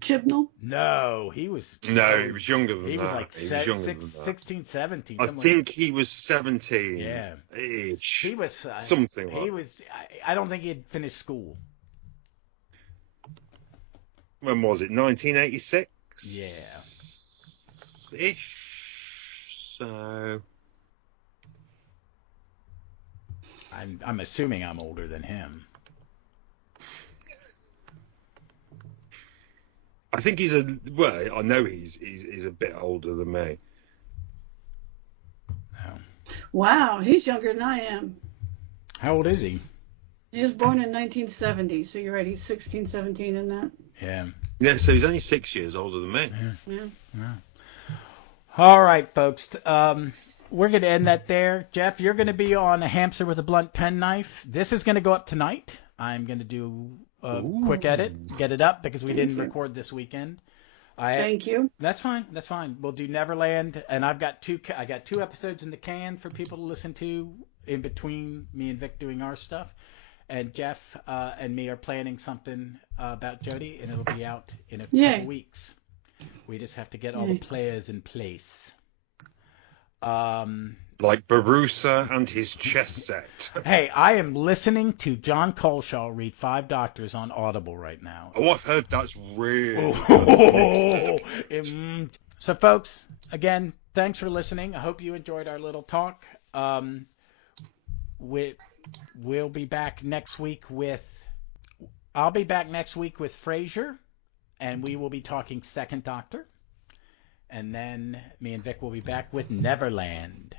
Chibnall? No, he was. No, he was younger than that. He was like 16, 17. I think he was 17. Yeah. He was something. He was. I don't think he had finished school. When was it? 1986. Yeah. Ish. So. I'm assuming I'm older than him. I think I know he's a bit older than me. Oh. Wow, he's younger than I am. How old is he? He was born in 1970, so you're right, he's 16, 17 in that. Yeah. Yeah, so he's only 6 years older than me. Yeah. All right, folks. We're going to end that there. Jeff, you're going to be on A Hamster with a Blunt Penknife. This is going to go up tonight. I'm going to do a quick edit, get it up, because we didn't record this weekend. Thank you. That's fine. We'll do Neverland, and I got two episodes in the can for people to listen to in between me and Vic doing our stuff. And Jeff and me are planning something about Jodie, and it'll be out in a couple weeks. We just have to get all the players in place. like Barusa and his chess set. Hey, I am listening to John Coleshaw read Five Doctors on Audible right now. Oh, I've heard that's really So, folks, again, thanks for listening. I hope you enjoyed our little talk. We'll be back next week I'll be back next week with Frasier, and we will be talking Second Doctor. And then me and Vic will be back with Neverland.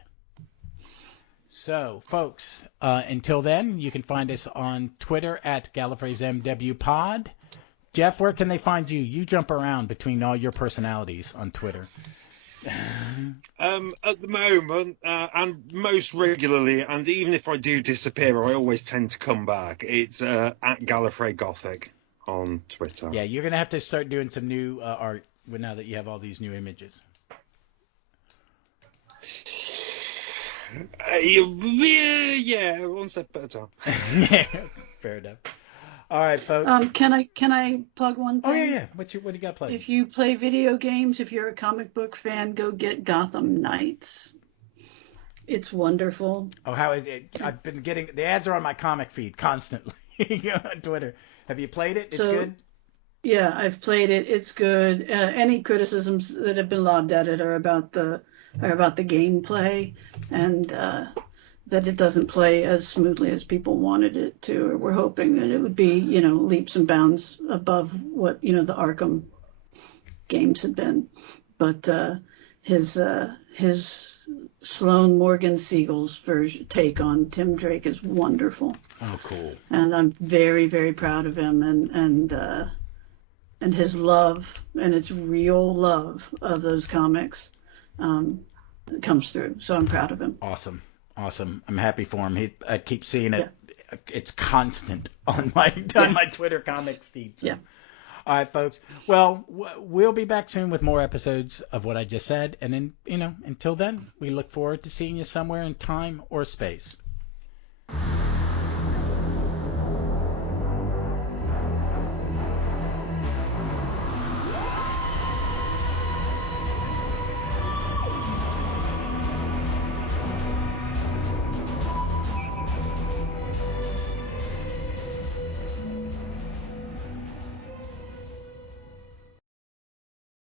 So, folks, until then, you can find us on Twitter at Gallifrey's MW Pod. Jeff, where can they find you? You jump around between all your personalities on Twitter. At the moment, and most regularly, and even if I do disappear, I always tend to come back. It's at Gallifrey Gothic on Twitter. Yeah, you're going to have to start doing some new art now that you have all these new images. Yeah, one step at a time. Yeah, fair enough. All right, folks. Can I plug one thing? Oh yeah. What do you got playing? If you play video games, if you're a comic book fan, go get Gotham Knights. It's wonderful. Oh, how is it? I've been getting the ads are on my comic feed constantly on Twitter. Have you played it? It's good. Yeah, I've played it. It's good. Any criticisms that have been lobbed at it are about the gameplay and that it doesn't play as smoothly as people wanted it to, or were hoping that it would be, leaps and bounds above what, the Arkham games had been. But his Sloan Morgan Siegel's take on Tim Drake is wonderful. Oh, cool. And I'm very, very proud of him and his love, and it's real love of those comics comes through. So I'm proud of him. Awesome. I'm happy for him. I keep seeing it. Yeah. It's constant on my Twitter comic feed. So. Yeah. All right, folks. Well, we'll be back soon with more episodes of what I just said. And then, until then, we look forward to seeing you somewhere in time or space.